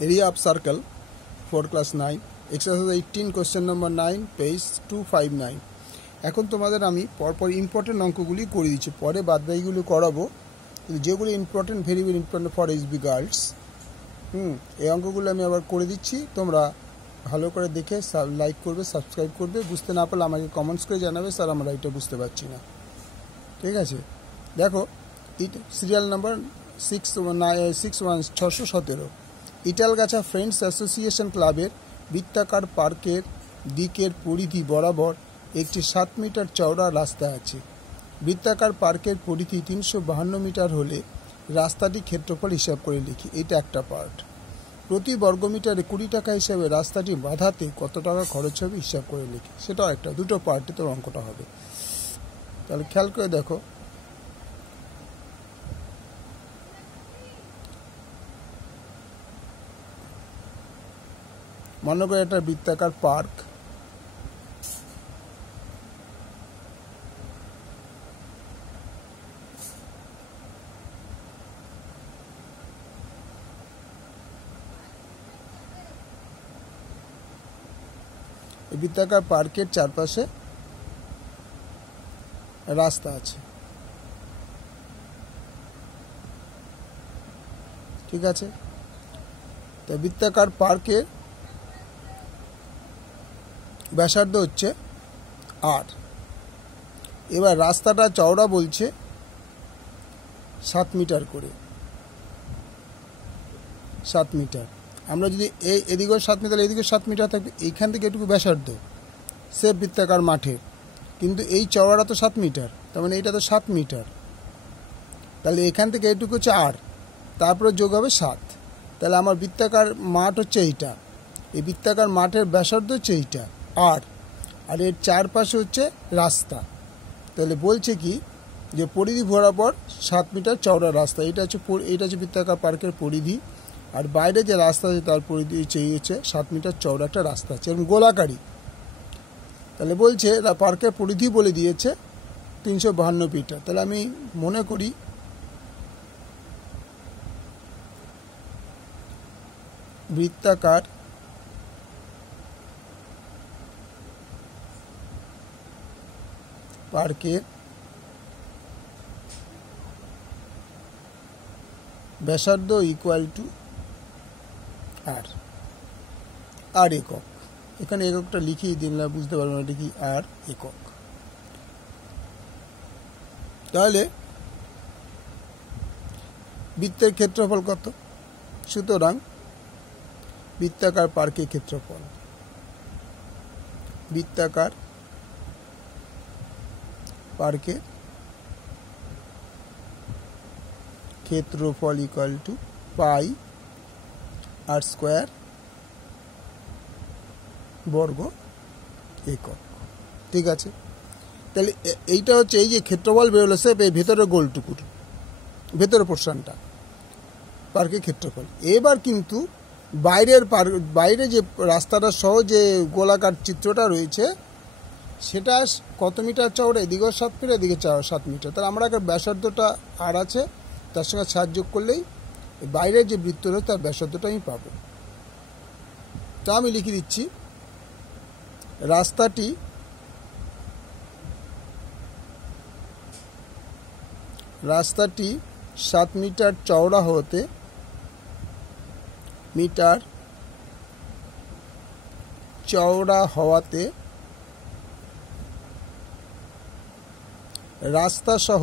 Area of circle for class 9 exercise 18 question number 9 page 259 এখন তোমাদের আমি পরপর ইম্পর্টেন্ট অঙ্কগুলি করে দিচ্ছি পরে বাদবাকিগুলো করাবো যেগুলো important very very important for SB girls এই অঙ্কগুলো আমি আবার করে দিচ্ছি তোমরা ভালো করে দেখে লাইক করবে সাবস্ক্রাইব করবে বুঝতে না পারলে আমাকে কমেন্টস করে জানাবে স্যার আমরা এটা বুঝতে পারছি না ঠিক আছে দেখো সিরিয়াল নাম্বার 61617 ইটালগাছা ফ্রেন্ডস অ্যাসোসিয়েশন ক্লাবের বৃত্তাকার পার্কের দিকের পরিধি বরাবর একটি 7 মিটার চওড়া রাস্তা আছে বৃত্তাকার পার্কের পরিধি 352 মিটার হলে রাস্তাটি ক্ষেত্রফল হিসাব করে লিখি এটা একটা পার্ট প্রতি বর্গমিটারে 20 টাকা হিসাবে রাস্তাটি বাঁধাতে কত টাকা খরচ হবে হিসাব করে লিখি সেটাও একটা দুটো পার্টে তোর অঙ্কটা হবে তাহলে খেয়াল করে দেখো মনে করে একটা বৃত্তাকার পার্ক এই বৃত্তাকার পার্কের চারপাশে রাস্তা আছে ঠিক আছে তো বৃত্তাকার পার্কের ব্যাসার্ধ হচ্ছে 8 এবার রাস্তাটা চওড়া বলছে 7 মিটার করে 7 মিটার আমরা যদি এদিকেও 7 মিটার এদিকে 7 মিটার থাকবে এইখান থেকে এটুকু ব্যাসার্ধ সে বৃত্তাকার মাঠের কিন্তু এই চওড়াটা তো 7 মিটার তার মানে এইটা তো 7 মিটার তাহলে এখান থেকে এটুকু হচ্ছে 8 তারপরে যোগ হবে 7 তাহলে আমার বৃত্তাকার মাঠ হচ্ছে এইটা এই বৃত্তাকার মাঠের ব্যাসার্ধ হচ্ছে এইটা আর এর চারপাশে হচ্ছে রাস্তা তাহলে বলছে কি যে পরিধি বরাবর 7 মিটার চওড়া রাস্তা এটা হচ্ছে বৃত্তাকার পার্কের পরিধি আর বাইরে যে রাস্তা আছে তার পরিধি হচ্ছে 7 মিটার চওড়া একটা রাস্তা আছে এবং গোলাকারী তাহলে বলছে পার্কের পরিধি বলে দিয়েছে 352 মিটার তাহলে আমি মনে করি বৃত্তাকার পার্কের ব্যাসার্ধ ইকুয়াল টু আর একক এখানে এককটা লিখিয়ে দিলে বুঝতে পারবো এটা কি আর একক তাহলে বৃত্তের ক্ষেত্রফল কত সুতরাং বৃত্তাকার পার্কের ক্ষেত্রফল বৃত্তাকার পার্কের ক্ষেত্রফল equal to pi r square বর্গ একক ঠিক আছে তাহলে এইটা হচ্ছে এই যে ক্ষেত্রফল বেরোলো সে ভেতরের গোলটুকুর ভেতরের পোর্শনটা পার্কের ক্ষেত্রফল এবার কিন্তু বাইরে যে রাস্তাটা সহ যে গোলাকার চিত্রটা রয়েছে সেটা কত মিটার চওড়া এদিকেও 7 মিটার এদিকে 7 মিটার তাহলে আমরা একটা ব্যাসার্ধটা আর আছে তার সঙ্গে 7 যোগ করলেই বাইরের যে বৃত্ত রয়েছে তার ব্যাসার্ধটা আমি পাবো তা আমি লিখে দিচ্ছি রাস্তাটি 7 মিটার চওড়া হওয়াতে রাস্তা সহ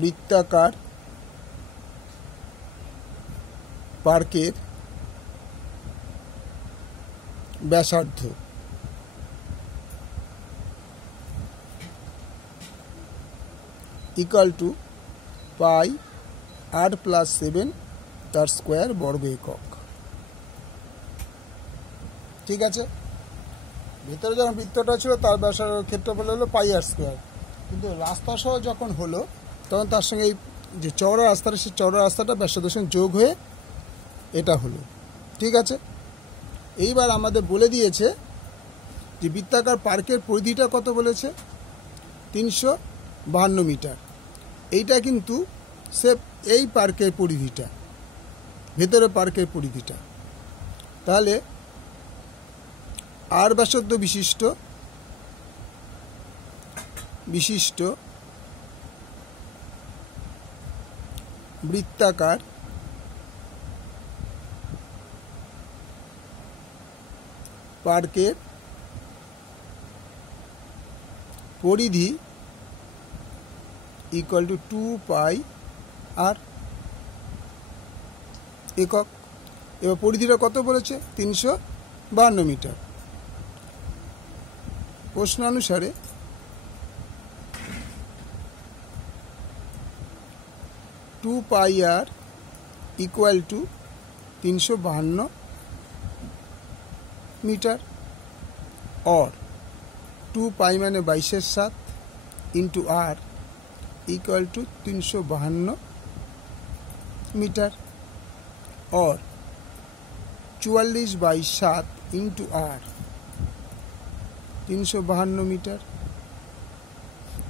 বৃত্তাকার পার্কের ব্যাসার্ধ ইকুয়াল টু পাই 8 + 7 তার স্কোয়ার বর্গ একক ঠিক আছে ভিতরে যখন বৃত্তটা ছিল তার ব্যাসার্ধ ক্ষেত্রফল হলো পাই আর স্কোয়ার কিন্তু রাস্তা সহ যখন হলো তখন তার সঙ্গে এই যে চওড়া রাস্তাটা সেই চওড়া রাস্তাটা ব্যাসার্ধের সঙ্গে যোগ হয়ে এটা হলো ঠিক আছে এইবার আমাদের বলে দিয়েছে যে বৃত্তাকার পার্কের পরিধিটা কত বলেছে 352 মিটার এইটা কিন্তু সে এই পার্কের পরিধিটা, ভেতরে পার্কের পরিধিটা। তাহলে আর ব্যাসার্ধ বিশিষ্ট বৃত্তাকার পার্কের পরিধি ইকুয়াল টু 2πr একক। এবার পরিধিটা কত বলেছে? 352 মিটার। প্রশ্নানুসারে two pi r equal to 352 metre, और 2π মানে 22/7 into r equal to 352 metre, और 44/7 इंटू r 352 मीटर।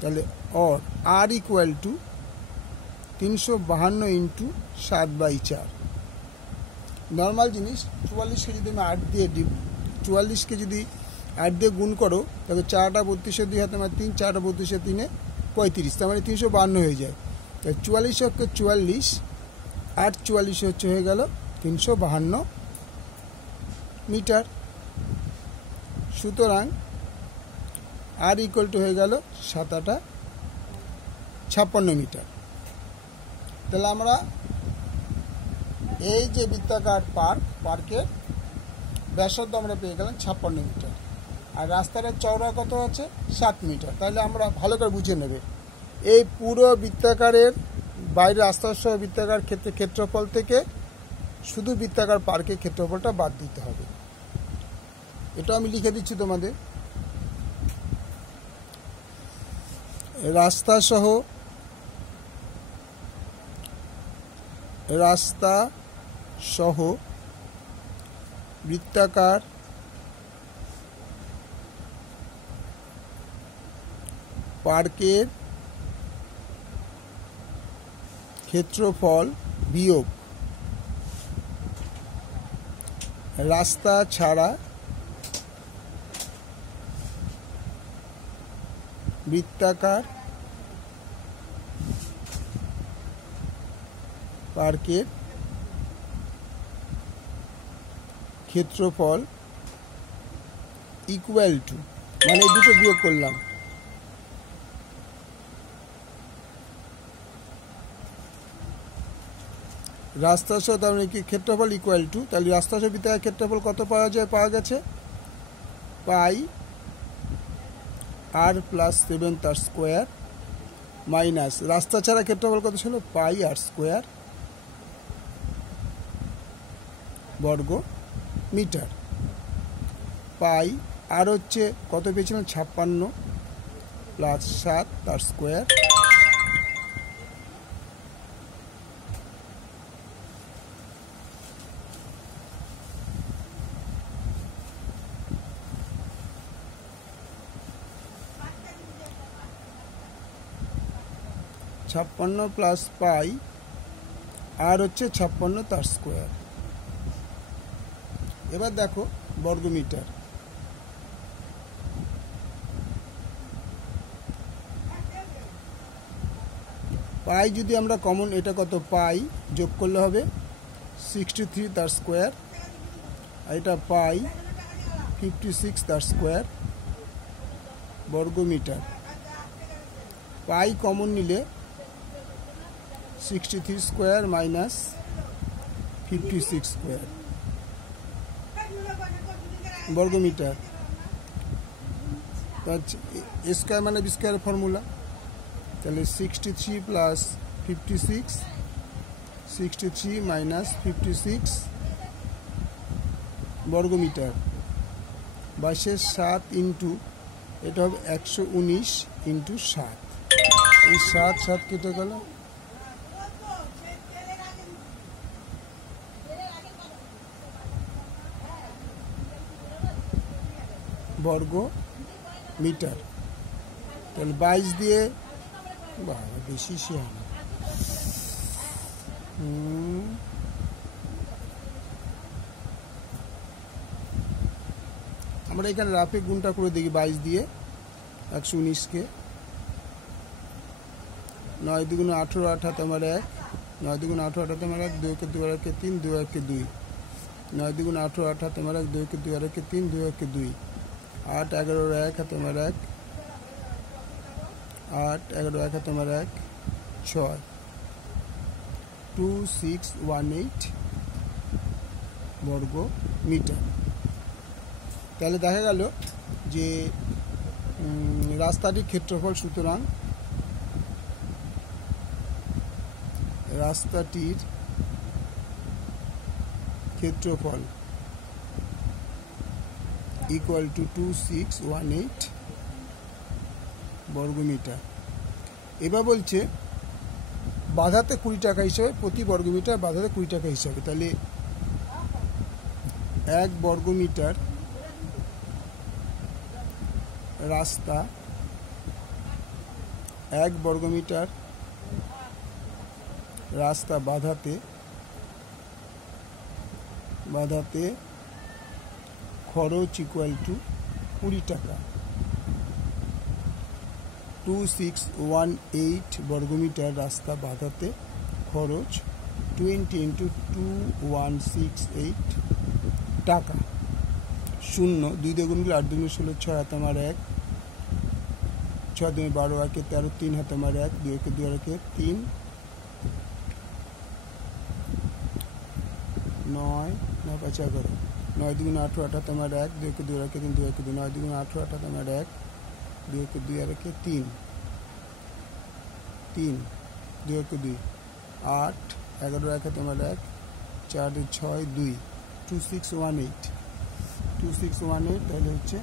তাহলে और r equal to 352 into 7/4। Normal जिनिस 44 के যদি আমি 8 দিয়ে 44 के যদি 8 দিয়ে গুণ করো তবে 4টা 32 2 হাতে মানে 3, 4টা 32 3 35, তার মানে 352 হয়ে যায়। তাই 44 হচ্ছে 44, 8 44 হচ্ছে হয়ে গেল 352 মিটার। সুতরাং আর ইকুয়াল টু হয়ে গেল 7 8 56 মিটার। তাহলে আমরা এই যে বৃত্তাকার পার্কের ব্যাসার্ধ আমরা পেয়ে গেলাম 56 মিটার, আর রাস্তাটার চওড়া কত আছে? 7 মিটার। তাহলে আমরা ভালো করে বুঝে নেবে, এই পুরো বৃত্তাকারের বাইরে রাস্তার সহ বৃত্তাকার ক্ষেত্রফল থেকে শুধু বৃত্তাকার পার্কের ক্ষেত্রফলটা বাদ দিতে হবে। এটা আমি লিখে দিচ্ছি তোমাদের। রাস্তা সহ বৃত্তাকার পার্কের ক্ষেত্রফল বিয়োগ রাস্তা ছাড়া বৃত্তাকার পার্কের ক্ষেত্রফল ইকুয়াল টু, মানে দুটো বিয়োগ করলাম, রাস্তা সহ তার মানে কি ক্ষেত্রফল ইকুয়াল টু, তাহলে রাস্তা সহ বৃত্তাকার ক্ষেত্রফল কত পাওয়া গেছে? পাই আর প্লাস 7 তার স্কোয়ার মাইনাস রাস্তা ছাড়া ক্ষেত্রফল কত ছিল? পাই আর স্কোয়ার বর্গ মিটার। পাই আর হচ্ছে কত পেয়েছিলাম? 56 প্লাস 7 তার স্কোয়ার ছাপ্পান্ন প্লাস পাই আর হচ্ছে 56 তার স্কোয়ার। এবার দেখো বর্গমিটার, পাই যদি আমরা কমন, এটা কত? পাই যোগ করলে হবে 63 তার স্কোয়ার, আর এটা পাই 56 তার স্কোয়ার বর্গমিটার। পাই কমন নিলে 63 স্কোয়ার মাইনাস 56 স্কোয়ার বর্গমিটার। এ স্কোয়ার মানে বি স্কোয়ারের ফর্মুলা, তাহলে 63 প্লাস 56, 63 মাইনাস 56 বর্গমিটার, 22/7 ইন্টু এটা হবে 119 ইন্টু 7, এই 7 কেটে গেল, বর্গ মিটার। তাহলে 22 দিয়ে বাবা বেশি শিয়ানা। আমরা এখানে রাফে গুণটা করে দেখি 22 দিয়ে 119কে। 9 দুগুণে 18, 8 হাতে আমার 1, 9 দুগুণে 18, 8 হাতে আমার 1, 2 কে 2 আর 1 3, 2 1 2। 9 দুগুণে 18, 8 হাতে আমার 1, 2 কে 2 আর 1 3, 2 1 2। 8 11 1 হাতে আমার 1, 8 11 1 হাতে আমার 1, 6। 2618 বর্গ মিটার। তাহলে দেখা গেল যে রাস্তাটির ক্ষেত্রফল, সুতরাং রাস্তাটির ক্ষেত্রফল ইকুয়াল টু 2618 বর্গমিটার। এবার বলছে বাধাতে 20 টাকা হিসাবে, প্রতি বর্গমিটার বাধাতে 20 টাকা হিসাবে। তাহলে 1 বর্গমিটার রাস্তা, 1 বর্গমিটার রাস্তা বাধাতে খরচ ইকুয়াল টু 20 টাকা। 2618 বর্গমিটার রাস্তা বাধাতে খরচ 20 × 2168 টাকা। 0 2 দিয়ে গুণ করলে 8 2 16, 6 হাতে আমার 1, 6 2 12 1 13, 3 হাতে আমার 1, 2 1 2 আর 1 3, 9 9 5 11, 9 2 18, 8 হাতে আমার 1, 2 1 2 আর 1 3, 2 1 2, 9 2 18, 8 হাতে আমার 1, 2 1 2 আর 1 3, 3 2 1 2, 8 11 1 হাতে আমার 1, 4 2 6 2, 2618 তাহলে হচ্ছে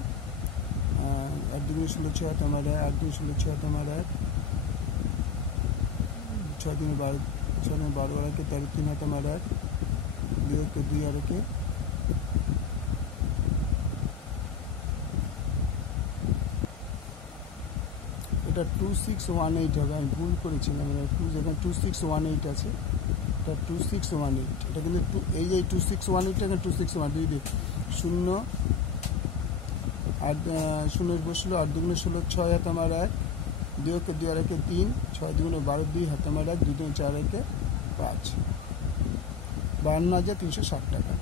8 2 16, 6 হাতে আমার 1, 8 2 16, 6 হাতে আমার 1, 6 2 12 আর 1 13, 3 হাতে আমার 1, 2 1 2 আর 1, এটা 2618 হবে। আমি ভুল করেছিলাম, 2 2618 আছে, এটা 2618। এটা কিন্তু এই যে 2618 এখানে 2618 2 0 8 0 বসলো, 8 2 16, 6 হাতে আমার 1, 2 1 2 আর 1 3, 6 2 12 2 হাতে আমার 1, 2 2 4 1 5, 52,360 টাকা।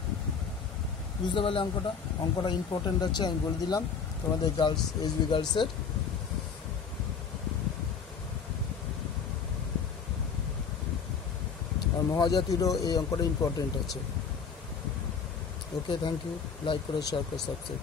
বুঝতে পারলে অঙ্কটা ইম্পর্টেন্ট আছে, আমি বলে দিলাম তোমাদের গার্লস এসবি গার্লসের। আর মহাজাতিরও এই অঙ্কটা ইম্পর্টেন্ট আছে। ওকে, থ্যাংক ইউ। লাইক করে, শেয়ার করে, সাবস্ক্রাইব।